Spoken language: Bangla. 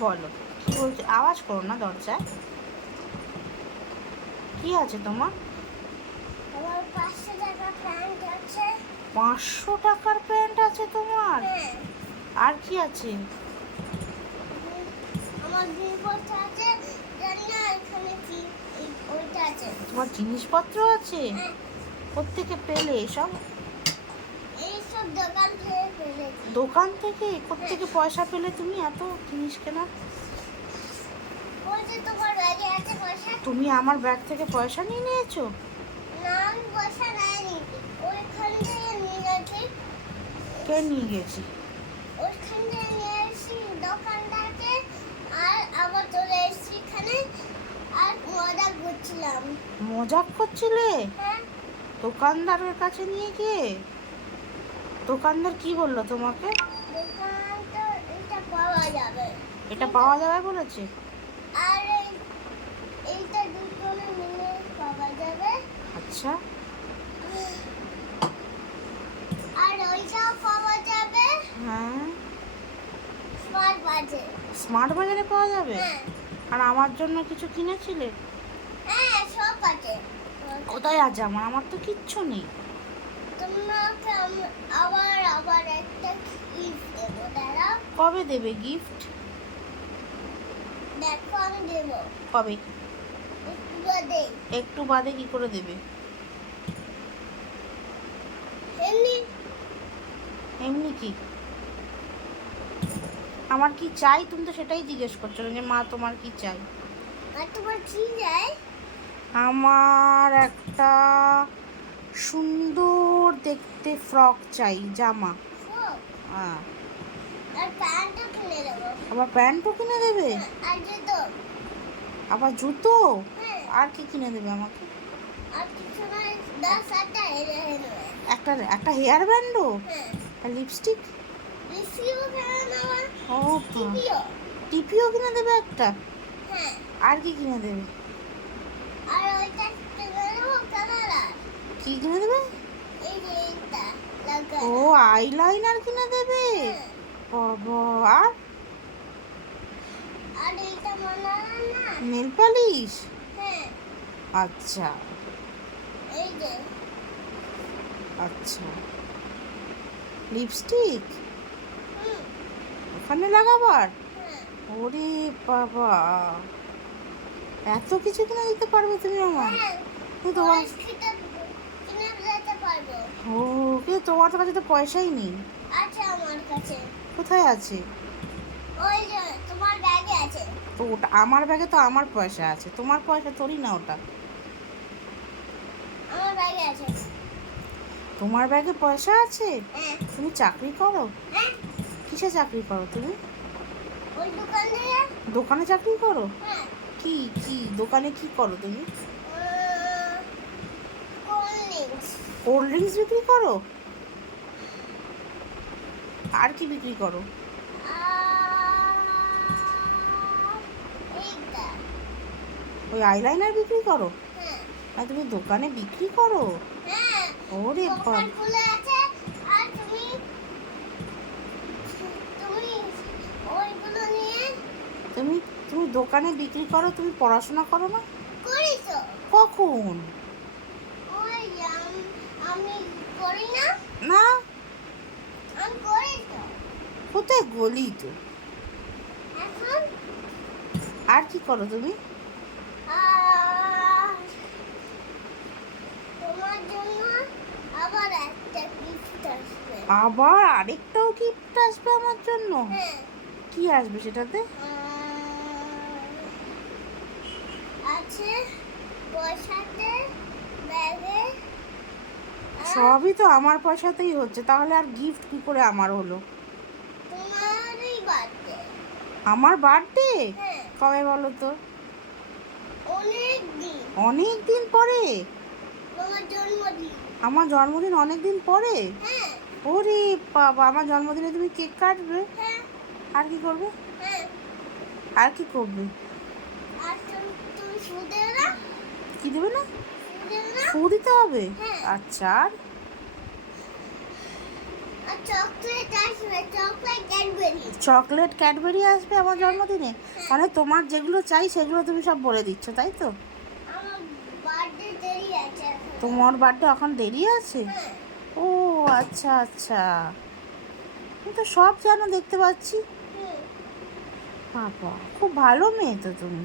বলো। বলছো আওয়াজ করো না দরজায়। কি আছে তোমার? পাঁচশো প্যান্ট আছে। পাঁচশো টাকার প্যান্ট আছে তোমার? হ্যাঁ। আর কি আছে। তোমার জিনিসপত্র আছে? হ্যাঁ। কোত্থেকে পেলে এসব এইসব দোকান থেকে পেরেছি দোকান থেকে থেকে পয়সা পেলে তুমি এত জিনিস কেনা তুমি আমার ব্যাগ থেকে পয়সা নিয়ে নিয়েছো? কে নিয়ে গেছি? ওইখান থেকে নিয়ে এসেছি দোকানটাকে আর আবার চলে এসেছি এখানে আর মজা করছিলে? হ্যাঁ। দোকানদারের কাছে নিয়ে গিয়ে? দোকানদার কি বলল তোমাকে? এটা পাওয়া যাবে। এটা পাওয়া যাবে বলেছে? আর এই এইটা দুটোনে মিলে পাওয়া যাবে। আচ্ছা। আর ওইটাও পাওয়া যাবে। হ্যাঁ। স্মার্ট বাজে। স্মার্ট বাজারে পাওয়া যাবে? হ্যাঁ। আর আমার জন্য কিছু কিনেছিলে? হ্যাঁ সব আছে। কোথায় আছে আমার? আমার তো কিচ্ছু নেই। তোমাকে আবার আবার একটা গিফট দেবো দাঁড়াও কবে দেবে গিফট দেখো আমি দেবো। কবে? একটু বাদে। একটু বাদে কি করে দেবে? এমনি। এমনি কি? আমার কি চাই? তুমি তো সেটাই জিজ্ঞেস করছ যে মা তোমার কি চাই? আর তোমার কি যায় আমার একটা সুন্দর দেখতে ফ্রক চাই জামা। হ্যাঁ। প্যান্টও কিনে দেবো। আবার প্যান্টও কিনে দেবে? আর আবার জুতো? হ্যাঁ। আর কি কিনে দেবে আমাকে? একটা একটা হেয়ার ব্যান্ডও হ্যাঁ। লিপস্টিক ও টিপিও। কিনে দেবে একটা? হ্যাঁ। আর কি কিনে দেবে? আর কি কিনে দেবে? ও আইলাইনার কিনে দেবে। বাবা। আর নেল পালিশ? আচ্ছা। আচ্ছা। লিপস্টিক? ওখানে লাগাবার? ওরে বাবা। এত কিছু কিনে দিতে পারবে তুমি আমার? তোমার পারব। ও কিন্তু তোমার তো কাছে তো পয়সাই নেই। আছে আমার কাছে। কোথায় আছে? ওই যে তোমার ব্যাগে আছে। তো ওটা আমার ব্যাগে তো আমার পয়সা আছে। তোমার পয়সা তোরই না ওটা। আমার ব্যাগে আছে। তোমার ব্যাগে পয়সা আছে? হ্যাঁ। তুমি চাকরি করো? হ্যাঁ। কিসে চাকরি করো তুমি? দোকানে চাকরি করো? হ্যাঁ। কি কি দোকানে কি করো তুমি কোল্ড ড্রিঙ্কস কোল্ড ড্রিঙ্কস বিক্রি করো? আর কি বিক্রি করো? ওই আইলাইনার বিক্রি করো? না তুমি দোকানে বিক্রি করো? ওরে আর তুমি তুমি দোকানে বিক্রি করো তুমি পড়াশোনা করো না? কখন ওই আম- আমি করি না না। আমি করি তো। কোথায় গলি তো? এখন? আর কি করো তুমি? আবার আরেকটাও গিফট আসবে আমার জন্য? হ্যাঁ। কি আসবে সেটাতে? আছে পয়সাতে সবই তো আমার পয়সাতেই হচ্ছে তাহলে আর গিফট কি করে আমার হলো? আমার বার্থডে হ্যাঁ। কবে বলো তো? অনেক দিন পরে? আমার জন্মদিন। অনেক দিন পরে? হ্যাঁ। ওরে বাবা আমার জন্মদিনে তুমি কেক কাটবে? হ্যাঁ। আর কি করবে? আর কি করবে? কি দেবে না? ফু দিতে হবে? হ্যাঁ। আচ্ছা আর? Chocolate Cadbury. আসবে আমার জন্মদিনে? মানে তোমার যেগুলো চাই সেগুলো তুমি সব বলে দিচ্ছ তাই তো। তোমার বার্থডে এখন দেরি আছে? হ্যাঁ। ও আচ্ছা আচ্ছা। তুমি তো সব জানো দেখতে পাচ্ছি। বাবা খুব ভালো মেয়ে তো তুমি।